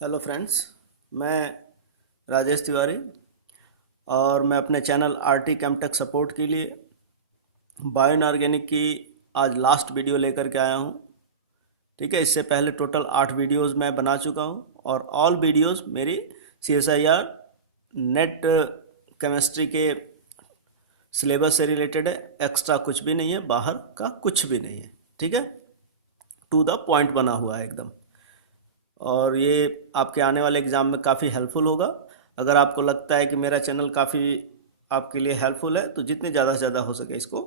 Hello friends, मैं राजेश तिवारी और मैं अपने चैनल आरटी केमटेक सपोर्ट के लिए बायो इनऑर्गेनिक की आज लास्ट वीडियो लेकर के आया हूँ। ठीक है, इससे पहले टोटल 8 वीडियोस मैं बना चुका हूँ और ऑल वीडियोस मेरी CSIR नेट केमिस्ट्री के सिलेबस से रिलेटेड है। एक्स्ट्रा कुछ भी नहीं है, बाहर का कुछ भी नहीं है। ठीक है, टू द पॉइंट बना हुआ है एकदम। और ये आपके आने वाले एग्ज़ाम में काफ़ी हेल्पफुल होगा। अगर आपको लगता है कि मेरा चैनल काफ़ी आपके लिए हेल्पफुल है तो जितने ज़्यादा से ज़्यादा हो सके इसको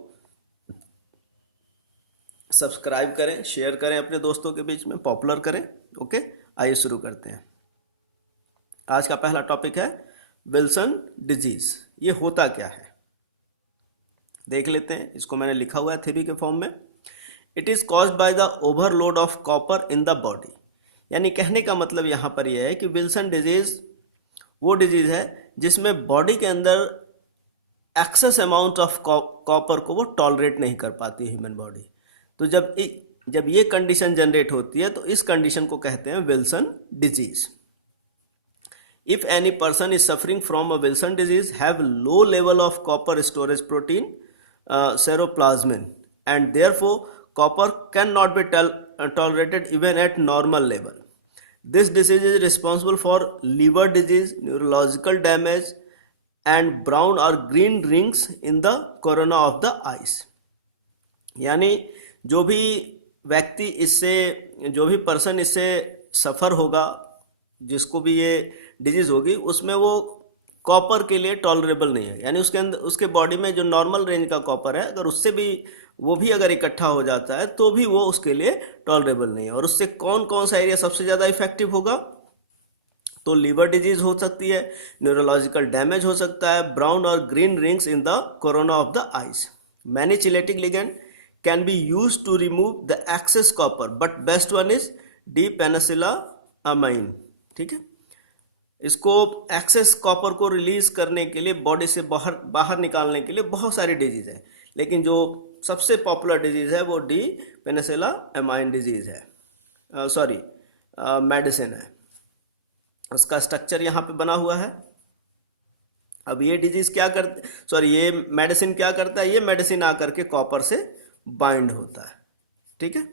सब्सक्राइब करें, शेयर करें, अपने दोस्तों के बीच में पॉपुलर करें। ओके, आइए शुरू करते हैं। आज का पहला टॉपिक है विल्सन डिजीज़। ये होता क्या है देख लेते हैं। इसको मैंने लिखा हुआ है थ्योरी के फॉर्म में। It is caused by the overload of copper in the body. यानी कहने का मतलब यहाँ पर यह है कि विल्सन डिजीज़ वो डिजीज़ है जिसमें बॉडी के अंदर एक्सेस अमाउंट ऑफ कॉपर को वो टॉलरेट नहीं कर पाती ह्यूमन बॉडी। तो जब ये कंडीशन जनरेट होती है तो इस कंडीशन को कहते हैं Wilson disease. If any person is suffering from a Wilson disease, have low level of copper storage protein, seroplasmin, and therefore copper cannot be tolerated even at normal level. This disease is responsible for liver disease, neurological damage, and brown or green rings in the corona of the eyes. यानी जो भी व्यक्ति इससे, जो भी person इससे सफ़र होगा, जिसको भी ये डिजीज़ होगी, उसमें वो कॉपर के लिए टॉलरेबल नहीं है। यानी उसके अंदर, उसके बॉडी में जो नॉर्मल रेंज का कॉपर है, अगर उससे भी वो भी अगर इकट्ठा हो जाता है तो भी वो उसके लिए टॉलरेबल नहीं है। और उससे कौन कौन सा एरिया सबसे ज़्यादा इफेक्टिव होगा? तो लीवर डिजीज हो सकती है, न्यूरोलॉजिकल डैमेज हो सकता है, ब्राउन और green rings in the cornea of the eyes. Many chelating ligand can be use to remove the excess copper, but best one is D penicillamine. ठीक है, इसको एक्सेस कॉपर को रिलीज करने के लिए, बॉडी से बाहर निकालने के लिए बहुत सारी डिजीज है, लेकिन जो सबसे पॉपुलर डिजीज है वो डी पेनिसिलामाइन डिजीज है, सॉरी मेडिसिन है। उसका स्ट्रक्चर यहाँ पे बना हुआ है। अब ये डिजीज क्या करते, सॉरी ये मेडिसिन क्या करता है? ये मेडिसिन आकर के कॉपर से बाइंड होता है। ठीक है,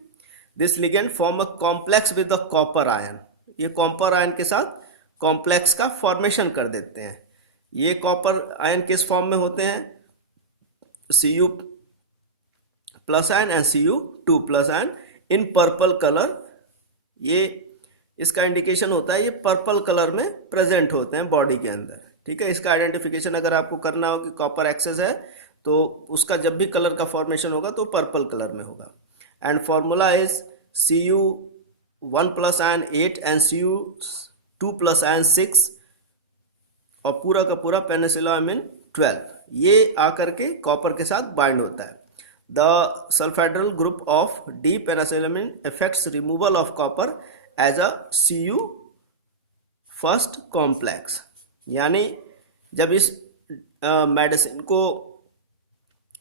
this ligand form a complex with the copper ion. ये कॉपर आयन के साथ कॉम्प्लेक्स का फॉर्मेशन कर देते हैं। ये कॉपर आयन किस फॉर्म में होते हैं? Cu plus ion and Cu2 ion in purple colour. ये इसका इंडिकेशन होता है, ये पर्पल कलर में प्रेजेंट होते हैं बॉडी के अंदर। ठीक है, इसका आइडेंटिफिकेशन अगर आपको करना हो कि कॉपर एक्सेस है तो उसका जब भी कलर का फॉर्मेशन होगा तो पर्पल कलर में होगा। And formula is Cu1 ion 8 and Cu2 ion 6 और पूरा का पूरा पेनिसिलामाइन 12। ये आकर के कॉपर के साथ बाइंड होता है। The sulphydryl group of D penicillamine affects removal of copper as a Cu first complex. यानी जब इस मेडिसिन को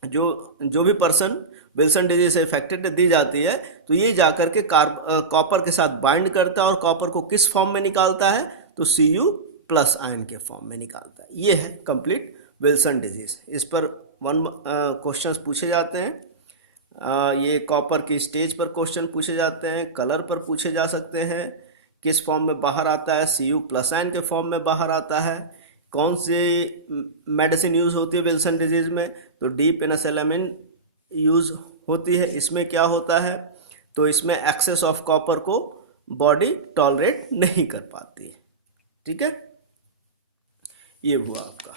जो भी पर्सन विल्सन डिजीज से इफेक्टेड दी जाती है तो ये जाकर के कॉपर के साथ बाइंड करता है और कॉपर को किस फॉर्म में निकालता है? तो Cu+ आयन के फॉर्म में निकालता है। ये है कंप्लीट विल्सन डिजीज। इस पर क्वेश्चंस पूछे जाते हैं। ये कॉपर की स्टेज पर क्वेश्चन पूछे जाते हैं, कलर पर पूछे जा सकते हैं, किस फॉर्म में बाहर आता है? Cu+ आयन के फॉर्म में बाहर आता है। कौन सी मेडिसिन यूज होती है विल्सन डिजीज में? तो डी पेनिसिलामाइन यूज होती है। इसमें क्या होता है? तो इसमें एक्सेस ऑफ कॉपर को बॉडी टॉलरेट नहीं कर पाती है। ठीक है, ये हुआ आपका।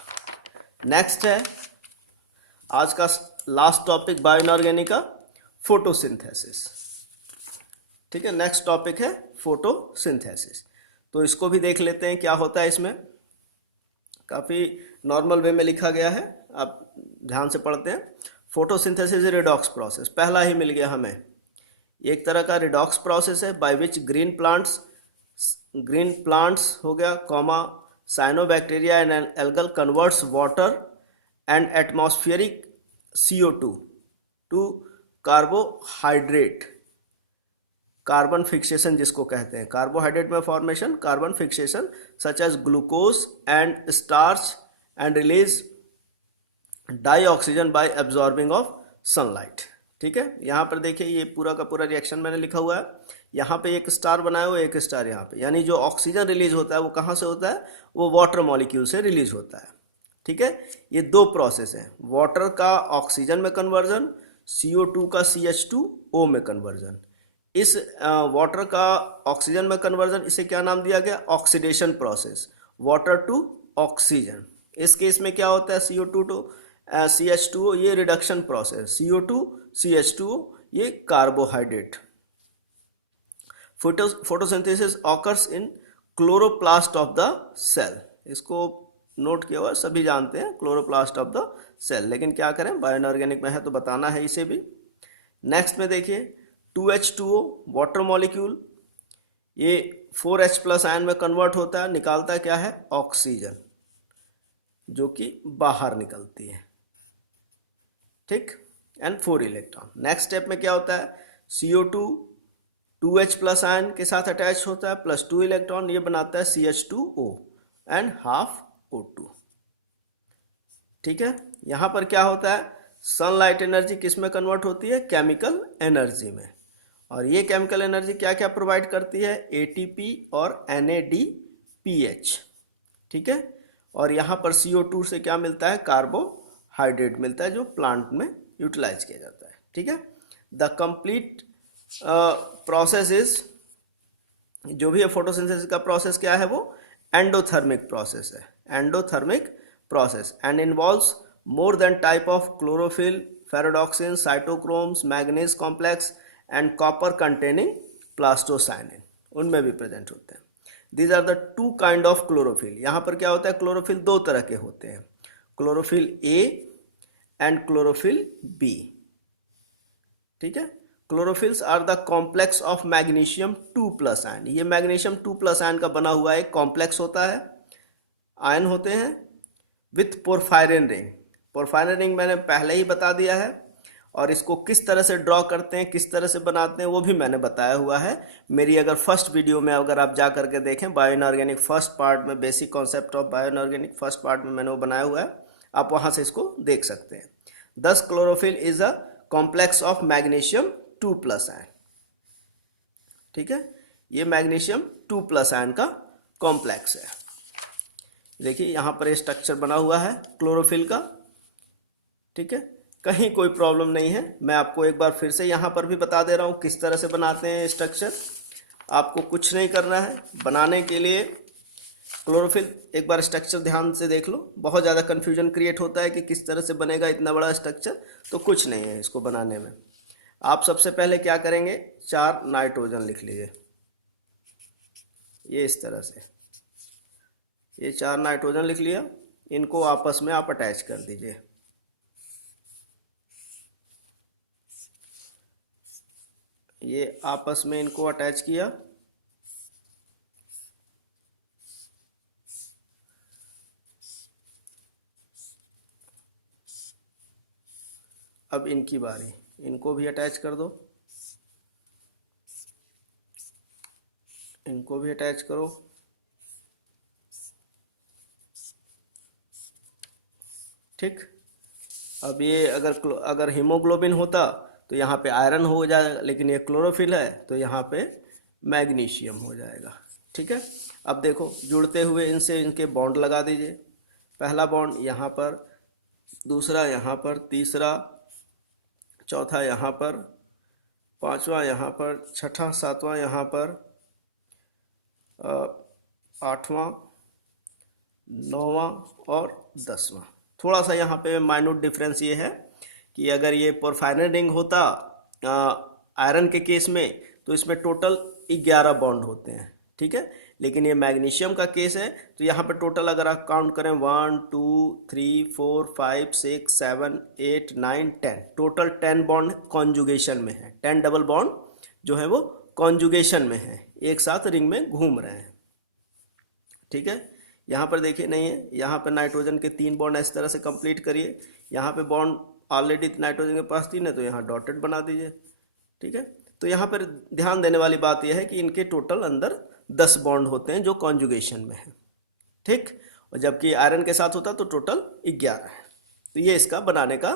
नेक्स्ट है आज का लास्ट टॉपिक बायो इनऑर्गेनिक का, फोटोसिंथेसिस। ठीक है, नेक्स्ट टॉपिक है फोटोसिंथेसिस। तो इसको भी देख लेते हैं क्या होता है इसमें। काफ़ी नॉर्मल वे में लिखा गया है, आप ध्यान से पढ़ते हैं। फोटोसिंथेसिस रिडॉक्स प्रोसेस, पहला ही मिल गया हमें। एक तरह का रिडॉक्स प्रोसेस है बाय विच ग्रीन प्लांट्स हो गया comma cyanobacteria and algal converts water and atmospheric CO2 to carbohydrate carbon fixation जिसको कहते हैं, कार्बोहाइड्रेट में formation, carbon fixation such as glucose and starch and release dioxygen by absorbing of sunlight. ठीक है, यहाँ पर देखिए ये पूरा का पूरा रिएक्शन मैंने लिखा हुआ है, यहाँ पे एक स्टार बनाया हुआ है, एक स्टार यहाँ पे, यानी जो ऑक्सीजन रिलीज होता है वो कहाँ से होता है, वो वाटर मॉलिक्यूल से रिलीज होता है। ठीक है, ये दो प्रोसेस हैं, वाटर का ऑक्सीजन में कन्वर्जन, CO2 का CH2O में कन्वर्जन। इस वाटर का ऑक्सीजन में कन्वर्जन, इसे क्या नाम दिया गया, oxidation process, water to oxygen. इस केस में क्या होता है, CO2 टू CH2O, ये रिडक्शन प्रोसेस, CO2 CH2O ये carbohydrate. Photosynthesis occurs in chloroplast of the cell, इसको नोट किया हुआ सभी जानते हैं, क्लोरोप्लास्ट ऑफ द सेल, लेकिन क्या करें बायो इनऑर्गेनिक में है तो बताना है इसे भी। नेक्स्ट में देखिए 2H2O वाटर मॉलिक्यूल, ये 4H प्लस आयन में कन्वर्ट होता है, निकालता क्या है, ऑक्सीजन, जो कि बाहर निकलती है। ठीक, एंड 4 इलेक्ट्रॉन। नेक्स्ट स्टेप में क्या होता है, CO2 2H प्लस आयन के साथ अटैच होता है, प्लस 2 इलेक्ट्रॉन, ये बनाता है CH2O एंड हाफ O2। ठीक है, यहाँ पर क्या होता है, सनलाइट एनर्जी किस में कन्वर्ट होती है, केमिकल एनर्जी में, और ये केमिकल एनर्जी क्या क्या प्रोवाइड करती है, ATP और NADPH। ठीक है, और यहाँ पर CO2 से क्या मिलता है, कार्बोहाइड्रेट मिलता है, जो प्लांट में यूटिलाइज किया जाता है। ठीक है, द कंप्लीट प्रोसेस इज, जो भी है फोटोसिंथेसिस का प्रोसेस क्या है, वो एंडोथर्मिक प्रोसेस है, endothermic process, and involves more than type of chlorophyll, ferredoxin, cytochromes, manganese complex and copper containing plastocyanin, उनमें भी प्रेजेंट होते हैं। These are the two kind of chlorophyll. यहाँ पर क्या होता है, क्लोरोफिल दो तरह के होते हैं, chlorophyll A and chlorophyll B। ठीक है, chlorophylls are the complex of magnesium 2 plus ion, ये मैग्नीशियम 2 प्लस आयन का बना हुआ एक कॉम्प्लेक्स होता है, आयन होते हैं, with porphyrin ring. Porphyrin ring मैंने पहले ही बता दिया है, और इसको किस तरह से ड्रॉ करते हैं, किस तरह से बनाते हैं, वो भी मैंने बताया हुआ है मेरी अगर फर्स्ट वीडियो में, अगर आप जा करके देखें बायो इनऑर्गेनिक फर्स्ट पार्ट में, basic concept of bio inorganic first part में मैंने वो बनाया हुआ है, आप वहाँ से इसको देख सकते हैं। 10 chlorophyll is a complex of magnesium 2 plus ion. ठीक है, ये मैग्नीशियम 2 प्लस आयन का कॉम्प्लेक्स है। देखिए यहाँ पर स्ट्रक्चर बना हुआ है क्लोरोफिल का। ठीक है, कहीं कोई प्रॉब्लम नहीं है, मैं आपको एक बार फिर से यहाँ पर भी बता दे रहा हूँ किस तरह से बनाते हैं स्ट्रक्चर। आपको कुछ नहीं करना है बनाने के लिए क्लोरोफिल, एक बार स्ट्रक्चर ध्यान से देख लो, बहुत ज़्यादा कन्फ्यूजन क्रिएट होता है कि किस तरह से बनेगा इतना बड़ा स्ट्रक्चर, तो कुछ नहीं है इसको बनाने में। आप सबसे पहले क्या करेंगे, 4 नाइट्रोजन लिख लीजिए, ये इस तरह से, ये 4 नाइट्रोजन लिख लिया, इनको आपस में आप अटैच कर दीजिए। ये आपस में इनको अटैच किया, अब इनकी बारी, इनको भी अटैच कर दो, इनको भी अटैच करो। ठीक, अब ये अगर हीमोग्लोबिन होता तो यहाँ पे आयरन हो जाएगा, लेकिन ये क्लोरोफिल है तो यहाँ पे मैग्नीशियम हो जाएगा। ठीक है, अब देखो जुड़ते हुए इनसे इनके बॉन्ड लगा दीजिए, पहला बॉन्ड यहाँ पर, दूसरा यहाँ पर, तीसरा, चौथा यहाँ पर, पांचवा यहाँ पर, छठा सातवां यहाँ पर, आठवां, नौवां और 10वां। थोड़ा सा यहाँ पे माइन्यूट डिफरेंस ये है कि अगर ये पोरफायरिन रिंग होता आयरन के केस में तो इसमें टोटल 11 बॉन्ड होते हैं। ठीक है, लेकिन ये मैग्नीशियम का केस है तो यहाँ पे टोटल अगर आप काउंट करें 1 2 3 4 5 6 7 8 9 10, टोटल 10 बॉन्ड कॉन्जुगेशन में है, 10 डबल बॉन्ड जो है वो कॉन्जुगेशन में है, एक साथ रिंग में घूम रहे हैं। ठीक है, यहाँ पर देखिए नहीं है, यहाँ पर नाइट्रोजन के 3 बॉन्ड इस तरह से कंप्लीट करिए, यहाँ पे बॉन्ड ऑलरेडी नाइट्रोजन के पास 3 है तो यहाँ डॉटेड बना दीजिए। ठीक है, तो यहाँ पर ध्यान देने वाली बात यह है कि इनके टोटल अंदर 10 बॉन्ड होते हैं जो कॉन्जुगेशन में है, ठीक। और जबकि आयरन के साथ होता तो टोटल 11 है। तो ये इसका बनाने का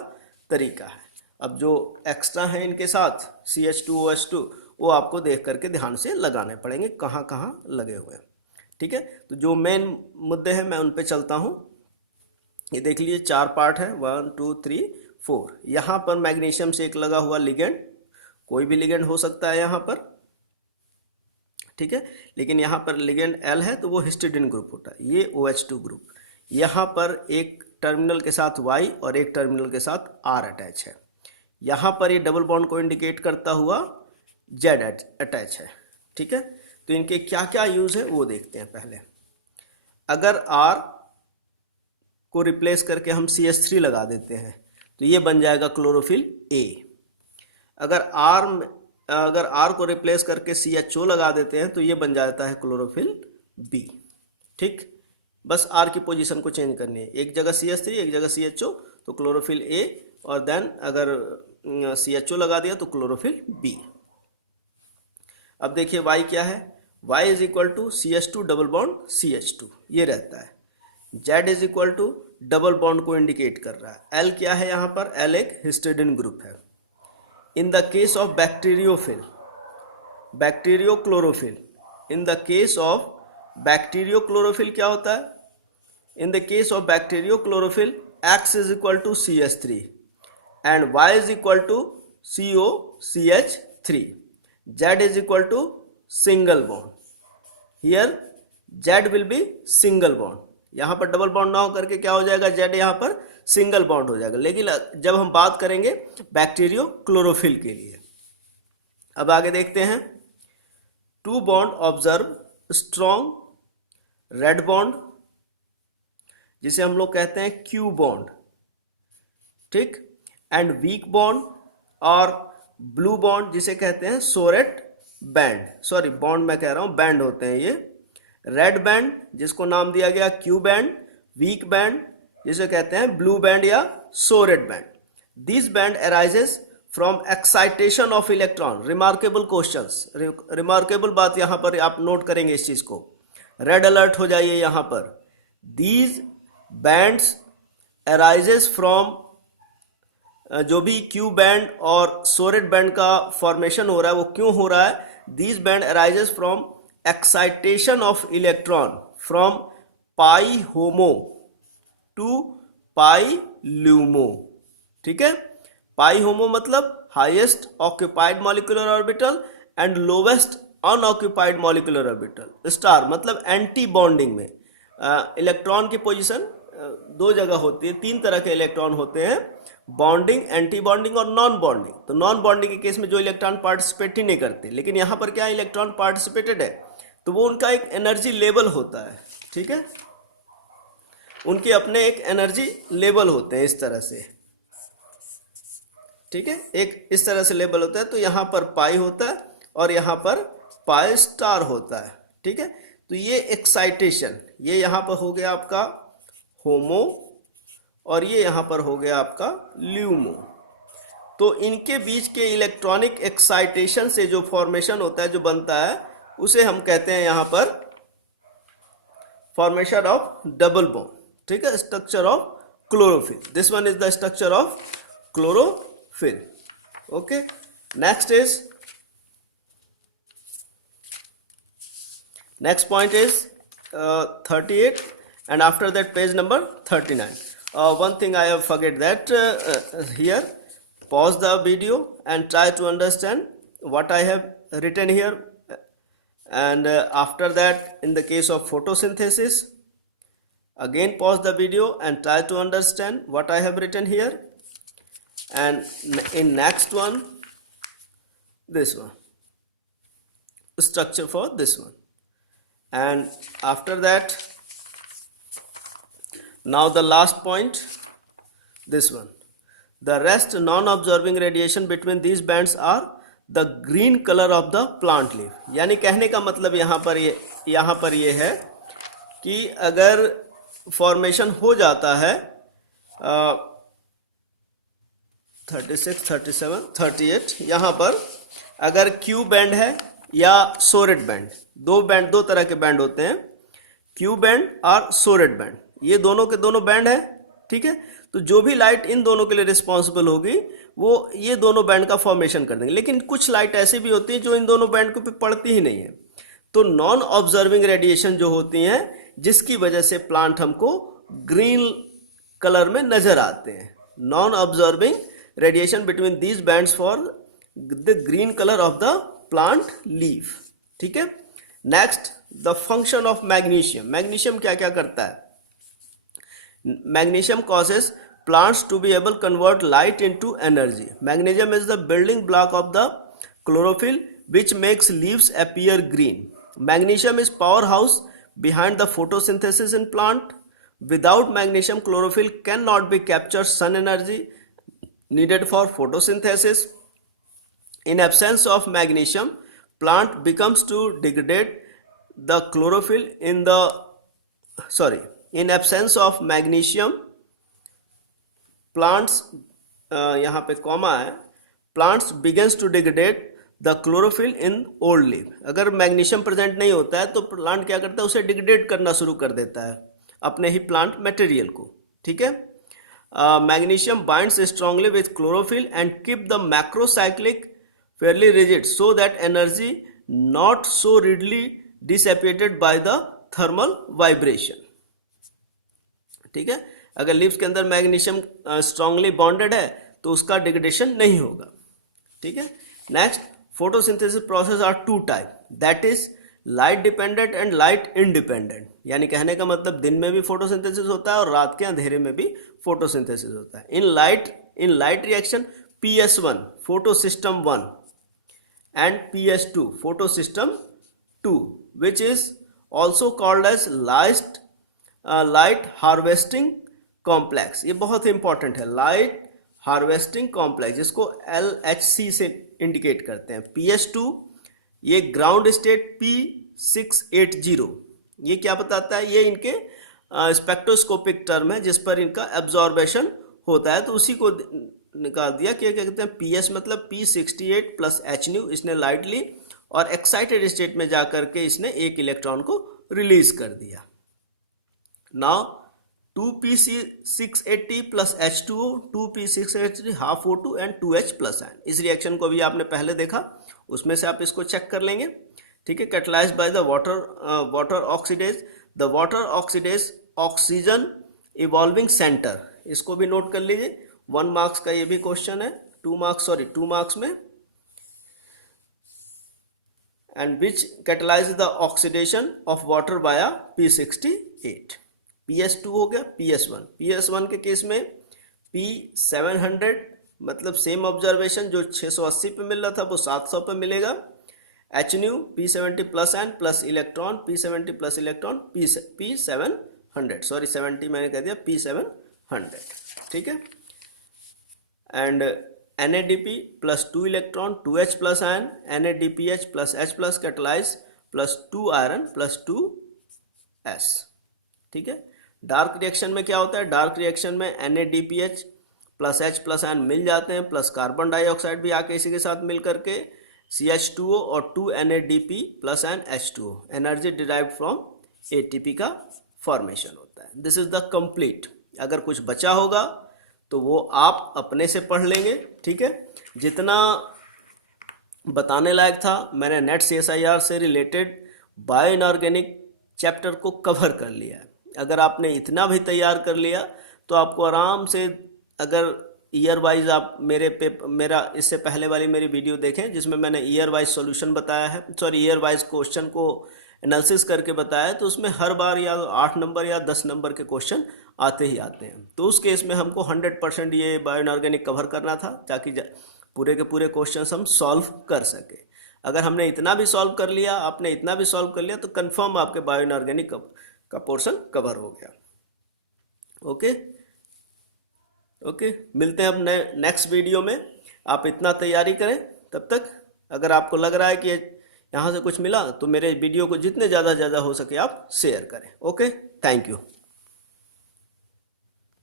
तरीका है। अब जो एक्स्ट्रा है इनके साथ CH2OH2 वो आपको देख करके ध्यान से लगाने पड़ेंगे कहाँ कहाँ लगे हुए हैं, ठीक है। तो जो मेन मुद्दे हैं मैं उन पे चलता हूँ। ये देख लीजिए 4 पार्ट है, 1 2 3 4। यहाँ पर मैग्नीशियम से एक लगा हुआ लिगेंड, कोई भी लिगेंड हो सकता है यहाँ पर, ठीक है। लेकिन यहाँ पर लिगेंड L है तो वो हिस्टिडीन ग्रुप होता है, ये OH2 ग्रुप। यहाँ पर एक टर्मिनल के साथ Y और एक टर्मिनल के साथ R अटैच है। यहाँ पर ये डबल बॉन्ड को इंडिकेट करता हुआ Z अटैच है, ठीक है। तो इनके क्या क्या यूज़ है वो देखते हैं पहले। अगर R को रिप्लेस करके हम CH3 लगा देते हैं तो ये बन जाएगा क्लोरोफिल A। अगर R को रिप्लेस करके CHO लगा देते हैं तो ये बन जाता है क्लोरोफिल B, ठीक। बस R की पोजीशन को चेंज करनी है, एक जगह CH3 एक जगह CHO तो क्लोरोफिल A, और देन अगर CHO लगा दिया तो क्लोरोफिल B। अब देखिए Y क्या है, Y is equal to CH2 double bond CH2 ये रहता है। Z is equal to double bond को इंडिकेट कर रहा है। L क्या है यहाँ पर, L एक हिस्टिडीन ग्रुप है। In the case of bacteriophyll, bacteriochlorophyll, in the case of bacteriochlorophyll क्या होता है, in the case of bacteriochlorophyll X is equal to CH3 and Y is equal to COCH3, Z is equal to single bond, here Z will be single bond. यहाँ पर double bond ना हो करके क्या हो जाएगा, Z यहाँ पर सिंगल बॉन्ड हो जाएगा। लेकिन जब हम बात करेंगे बैक्टीरियो क्लोरोफिल के लिए, अब आगे देखते हैं। 2 bond observe strong red bond जिसे हम लोग कहते हैं Q बॉन्ड, ठीक, एंड वीक बॉन्ड और ब्लू बॉन्ड जिसे कहते हैं सोरेट बैंड, सॉरी बॉन्ड मैं कह रहा हूं बैंड होते हैं ये। रेड बैंड जिसको नाम दिया गया Q बैंड, वीक बैंड जिसे कहते हैं ब्लू बैंड या sororate band. This band arises from excitation of electron. Remarkable questions, remarkable बात यहां पर आप नोट करेंगे इस चीज को, रेड अलर्ट हो जाइए यहां पर। दीज बैंड्स अराइजेस फ्रॉम, जो भी Q बैंड और सोरेट बैंड का फॉर्मेशन हो रहा है वो क्यों हो रहा है, these band arises from excitation of electron from pi HOMO to pi LUMO, ठीक है। पाई होमो मतलब highest occupied molecular orbital and lowest unoccupied molecular orbital. Star मतलब एंटी बॉन्डिंग में इलेक्ट्रॉन की पोजीशन 2 जगह होती है, 3 तरह के इलेक्ट्रॉन होते हैं, बॉन्डिंग, एंटी बॉन्डिंग और नॉन बॉन्डिंग। तो नॉन बॉन्डिंग के केस में जो इलेक्ट्रॉन पार्टिसिपेट ही नहीं करते, लेकिन यहाँ पर क्या इलेक्ट्रॉन पार्टिसिपेटेड है तो वो उनका एक एनर्जी लेवल होता है, ठीक है, उनके अपने एक एनर्जी लेवल होते हैं इस तरह से, ठीक है, एक इस तरह से लेवल होता है। तो यहाँ पर पाई होता है और यहाँ पर पाई स्टार होता है, ठीक है। तो ये एक्साइटेशन, ये यहाँ पर हो गया आपका होमो और ये यहाँ पर हो गया आपका ल्यूमो। तो इनके बीच के इलेक्ट्रॉनिक एक्साइटेशन से जो फॉर्मेशन होता है, जो बनता है, उसे हम कहते हैं यहाँ पर फॉर्मेशन ऑफ डबल बॉन्ड, ठीक है, structure of chlorophyll. This one is the structure of chlorophyll, okay. next point is 38 and after that page number 39. One thing I have forget that here, pause the video and try to understand what I have written here, and after that in the case of photosynthesis again pause the video and try to understand what I have written here, and in next one this one structure for this one, and after that now the last point, this one, the rest non-absorbing radiation between these bands are the green color of the plant leaf। यानी कहने का मतलब यहाँ पर ये है कि अगर फॉर्मेशन हो जाता है 36, 37, 38 यहाँ पर अगर क्यू बैंड है या सोरेट बैंड, दो तरह के बैंड होते हैं, क्यू बैंड और सोरेट बैंड, ये दोनों के दोनों बैंड है, ठीक है। तो जो भी लाइट इन दोनों के लिए रिस्पॉन्सिबल होगी वो ये दोनों बैंड का फॉर्मेशन कर देंगे। लेकिन कुछ लाइट ऐसी भी होती है जो इन दोनों बैंड को पे पड़ती ही नहीं है, तो नॉन ऑब्जर्विंग रेडिएशन जो होती हैं, जिसकी वजह से प्लांट हमको ग्रीन कलर में नजर आते हैं। Non observing radiation between these bands for the green colour of the plant leaf, ठीक है। Next, the function of magnesium. Magnesium क्या क्या करता है? Magnesium causes plants to be able to convert light into energy. Magnesium is the building block of the chlorophyll which makes leaves appear green. Magnesium is powerhouse behind the photosynthesis in plant. Without magnesium, chlorophyll cannot be captured sun energy needed for photosynthesis. In absence of magnesium, plant becomes to degrade the chlorophyll in the in absence of magnesium, plants यहाँ पे comma है, plants begins to degrade the chlorophyll in old leaf. अगर magnesium present नहीं होता है तो plant क्या करता है, उसे डिग्रेड करना शुरू कर देता है अपने ही प्लांट मटेरियल को, ठीक है। Magnesium binds strongly with chlorophyll and keep the macrocyclic fairly rigid so that energy not so readily dissipated by the thermal vibration, ठीक है। अगर लीव्स के अंदर मैग्नीशियम स्ट्रांगली बॉन्डेड है तो उसका डिग्रेडेशन नहीं होगा, ठीक है। Next, photosynthesis process are two type, that is light dependent and light independent. यानी कहने का मतलब दिन में भी फोटोसिंथेसिस होता है और रात के अंधेरे में भी फोटोसिंथेसिस होता है। In light reaction PS1 photosystem 1 and PS2 photosystem 2 which is also called as light harvesting complex. ये बहुत इंपॉर्टेंट है, लाइट हार्वेस्टिंग कॉम्प्लेक्स, जिसको LHC से इंडिकेट करते हैं। PS2 ये ग्राउंड स्टेट P680, ये क्या बताता है? ये इनके स्पेक्ट्रोस्कोपिक टर्म है जिस पर इनका एब्जॉर्बेशन होता है, तो उसी को निकाल दिया कि क्या कहते हैं, PS मतलब P68 प्लस hν, इसने लाइट ली और एक्साइटेड स्टेट में जाकर के इसने एक इलेक्ट्रॉन को रिलीज कर दिया। Now 2p680 plus H2O, 2p680 half O2 and 2H plus ion। इस रिएक्शन को भी आपने पहले देखा, उसमें से आप इसको चेक कर लेंगे, ठीक है। Catalysed by the water oxidase, the water oxidase oxygen evolving centre, इसको भी नोट कर लीजिए। 1 मार्क्स का ये भी क्वेश्चन है, 2 मार्क्स में। And which catalyse the oxidation of water via P68। PS2 हो गया। PS1 के केस में P700 मतलब सेम ऑब्जर्वेशन, जो 680 पे मिल रहा था वो 700 पे मिलेगा। hν P70 plus N plus electron, P70 plus electron P700, sorry 70 मैंने कह दिया, P700, ठीक है। And NADP plus 2 electron, 2H plus ion, NADPH plus H plus catalyse plus 2 iron plus 2S, ठीक है। डार्क रिएक्शन में क्या होता है? डार्क रिएक्शन में NADPH plus H plus ion मिल जाते हैं, प्लस कार्बन डाइऑक्साइड भी आके इसी के साथ मिल करके CH2O और 2 NADP plus ion H2O, energy derived from ATP का फॉर्मेशन होता है। This is the complete. अगर कुछ बचा होगा तो वो आप अपने से पढ़ लेंगे, ठीक है। जितना बताने लायक था मैंने नेट CSIR से रिलेटेड बायो इनऑर्गेनिक चैप्टर को कवर कर लिया है। अगर आपने इतना भी तैयार कर लिया तो आपको आराम से, अगर ईयर वाइज आप मेरा इससे पहले वाली मेरी वीडियो देखें जिसमें मैंने ईयर वाइज सॉल्यूशन बताया है, सॉरी ईयर वाइज क्वेश्चन को एनालिसिस करके बताया है, तो उसमें हर बार या 8 नंबर या 10 नंबर के क्वेश्चन आते ही आते हैं। तो उस केस में हमको 100% ये बायो इनऑर्गेनिक कवर करना था ताकि पूरे के पूरे क्वेश्चन हम सॉल्व कर सके। अगर हमने इतना भी सॉल्व कर लिया, आपने इतना भी सॉल्व कर लिया, तो कंफर्म आपके बायो इनऑर्गेनिक का पोर्शन कवर हो गया। ओके, मिलते हैं अब नेक्स्ट वीडियो में। आप इतना तैयारी करें। तब तक अगर आपको लग रहा है कि यहाँ से कुछ मिला तो मेरे वीडियो को जितने ज़्यादा हो सके आप शेयर करें। Okay, thank you.